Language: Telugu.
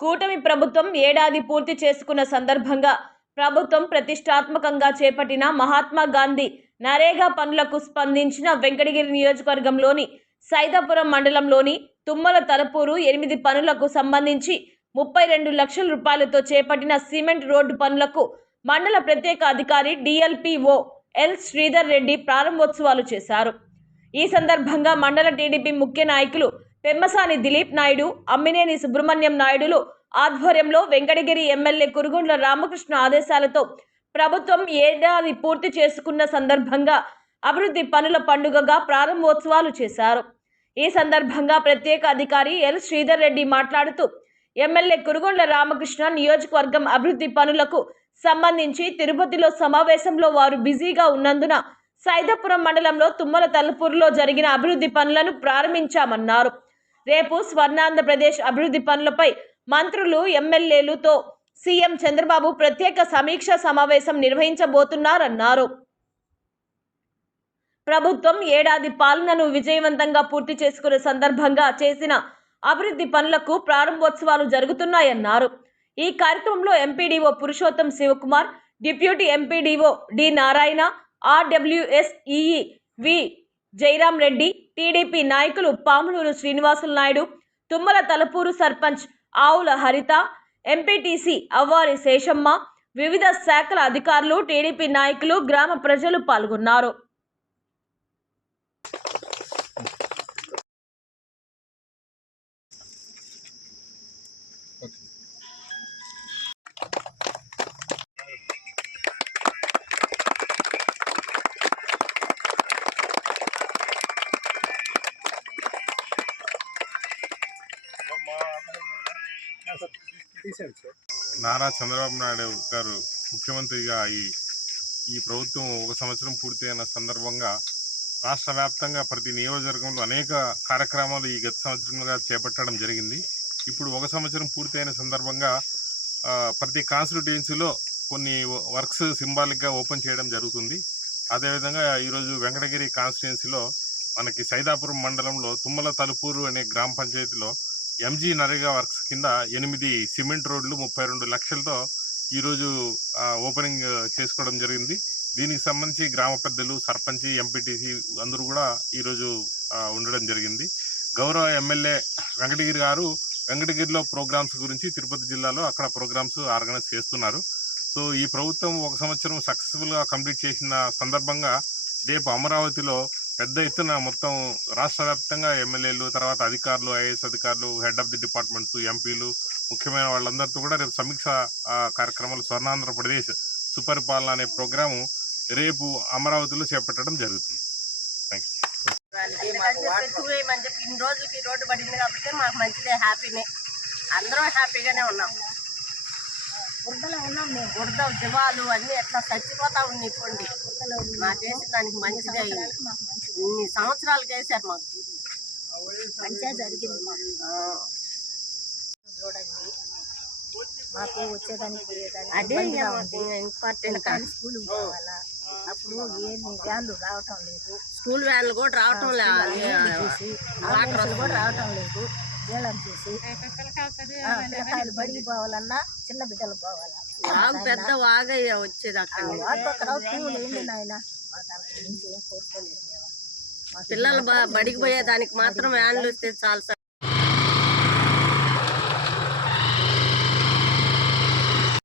కూటమి ప్రభుత్వం ఏడాది పూర్తి చేసుకున్న సందర్భంగా ప్రభుత్వం ప్రతిష్టాత్మకంగా చేపట్టిన మహాత్మా గాంధీ నరేగా పనులకు స్పందించిన వెంకటగిరి నియోజకవర్గంలోని సైదాపురం మండలంలోని తుమ్మల తలపూరు ఎనిమిది పనులకు సంబంధించి ముప్పై రెండు లక్షల రూపాయలతో చేపట్టిన సిమెంట్ రోడ్డు పనులకు మండల ప్రత్యేక అధికారి డిఎల్పిఓ ఎల్ శ్రీధర్ రెడ్డి ప్రారంభోత్సవాలు చేశారు. ఈ సందర్భంగా మండల టీడీపీ ముఖ్య నాయకులు పెమ్మసాని దిలీప్ నాయుడు అమ్మినేని సుబ్రహ్మణ్యం నాయుడులు ఆధ్వర్యంలో వెంకటగిరి ఎమ్మెల్యే కురుగుండ్ల రామకృష్ణ ఆదేశాలతో ప్రభుత్వం ఏడాది పూర్తి చేసుకున్న సందర్భంగా అభివృద్ధి పనుల పండుగగా ప్రారంభోత్సవాలు చేశారు. ఈ సందర్భంగా ప్రత్యేక అధికారి ఎల్ శ్రీధర్ రెడ్డి మాట్లాడుతూ ఎమ్మెల్యే కురుగుండ్ల రామకృష్ణ నియోజకవర్గం అభివృద్ధి పనులకు సంబంధించి తిరుపతిలో సమావేశంలో వారు బిజీగా ఉన్నందున సైదాపురం మండలంలో తుమ్మల తలుపూరులో జరిగిన అభివృద్ధి పనులను ప్రారంభించామన్నారు. రేపు స్వర్ణాంధ్రప్రదేశ్ అభివృద్ధి పనులపై మంత్రులు ఎమ్మెల్యేలుతో సీఎం చంద్రబాబు ప్రత్యేక సమీక్ష సమావేశం నిర్వహించబోతున్నారన్నారు. ప్రభుత్వం ఏడాది పాలనను విజయవంతంగా పూర్తి చేసుకునే సందర్భంగా చేసిన అభివృద్ధి పనులకు ప్రారంభోత్సవాలు జరుగుతున్నాయన్నారు. ఈ కార్యక్రమంలో MPDO Purushottam Shivakumar deputy MPDO D Narayana RWS EE V Jairam Reddy TDP నాయకులు పాములూరు శ్రీనివాసులు నాయుడు తుమ్మల తలపూరు సర్పంచ్ ఆవుల హరిత ఎంపీటీసీ అవ్వారి శేషమ్మ వివిధ శాఖల అధికారులు టీడీపీ నాయకులు గ్రామ ప్రజలు పాల్గొన్నారు. నారా చంద్రబాబు నాయుడు గారు ముఖ్యమంత్రిగా ఈ ఈ ప్రభుత్వం ఒక సంవత్సరం పూర్తయిన సందర్భంగా రాష్ట్ర వ్యాప్తంగా ప్రతి నియోజకవర్గంలో అనేక కార్యక్రమాలు ఈ గత సంవత్సరంగా చేపట్టడం జరిగింది. ఇప్పుడు ఒక సంవత్సరం పూర్తయిన సందర్భంగా ప్రతి కాన్స్టిట్యుయెన్సీలో కొన్ని వర్క్స్ సింబాలిక్గా ఓపెన్ చేయడం జరుగుతుంది. అదేవిధంగా ఈరోజు వెంకటగిరి కాన్స్టిట్యుయెన్సీలో మనకి సైదాపురం మండలంలో తుమ్మల తలుపూరు అనే గ్రామ పంచాయతీలో ఎంజీ నరేగా వర్క్స్ కింద ఎనిమిది సిమెంట్ రోడ్లు ముప్పై రెండు లక్షలతో ఈరోజు ఓపెనింగ్ చేసుకోవడం జరిగింది. దీనికి సంబంధించి గ్రామ పెద్దలు సర్పంచ్ ఎంపీటీసీ అందరూ కూడా ఈరోజు ఉండడం జరిగింది. గౌరవ ఎమ్మెల్యే వెంకటగిరి గారు వెంకటగిరిలో ప్రోగ్రామ్స్ గురించి తిరుపతి జిల్లాలో అక్కడ ప్రోగ్రామ్స్ ఆర్గనైజ్ చేస్తున్నారు. సో ఈ ప్రభుత్వం ఒక సంవత్సరం సక్సెస్ఫుల్గా కంప్లీట్ చేసిన సందర్భంగా రేపు అమరావతిలో పెద్ద ఎత్తున మొత్తం రాష్ట్ర వ్యాప్తంగా ఎమ్మెల్యేలు తర్వాత అధికారులు ఐఏఎస్ అధికారులు హెడ్ ఆఫ్ ది డిపార్ట్మెంట్స్ ఎంపీలు ముఖ్యమైన వాళ్ళందరితో కూడా రేపు సమీక్ష కార్యక్రమాలు స్వర్ణాంధ్రప్రదేశ్ సుపరిపాలన అనే ప్రోగ్రాము రేపు అమరావతిలో చేపట్టడం జరుగుతుంది. వేయమని చెప్పి ఇన్ని రోజులకి రోడ్డు పడింది కాబట్టి మాకు మంచిదే హ్యాపీనే అందరం హ్యాపీగానే ఉన్నాం. బురదలో ఉన్నాం మేము. బురద జీవాలు అన్నీ ఎట్లా చచ్చిపోతా ఉన్నాయి ఇప్పండి మాకు వేసి దానికి అయింది ఇన్ని సంవత్సరాలకి వేసారు మాకు. మంచిగా జరిగింది మాకు. చూడండి. మాకు వచ్చేదానికి అదే ఇంపార్టెంట్ స్కూల్కి పోవాలా అప్పుడు ఏమి వ్యాన్లు రావటం లేదు. స్కూల్ వ్యాన్లు కూడా రావటం చూసి వాటర్ కూడా రావటం లేదు. చూసి పిల్లకాయలు బడికి పోవాలన్నా చిన్న బిడ్డలు పోవాలా. పెద్ద వాగయ్య వచ్చేది అక్కడ నాయన? కోరుకోలేదు పిల్లలు బడికి పోయేదానికి మాత్రం వ్యాన్లు వస్తే చాలు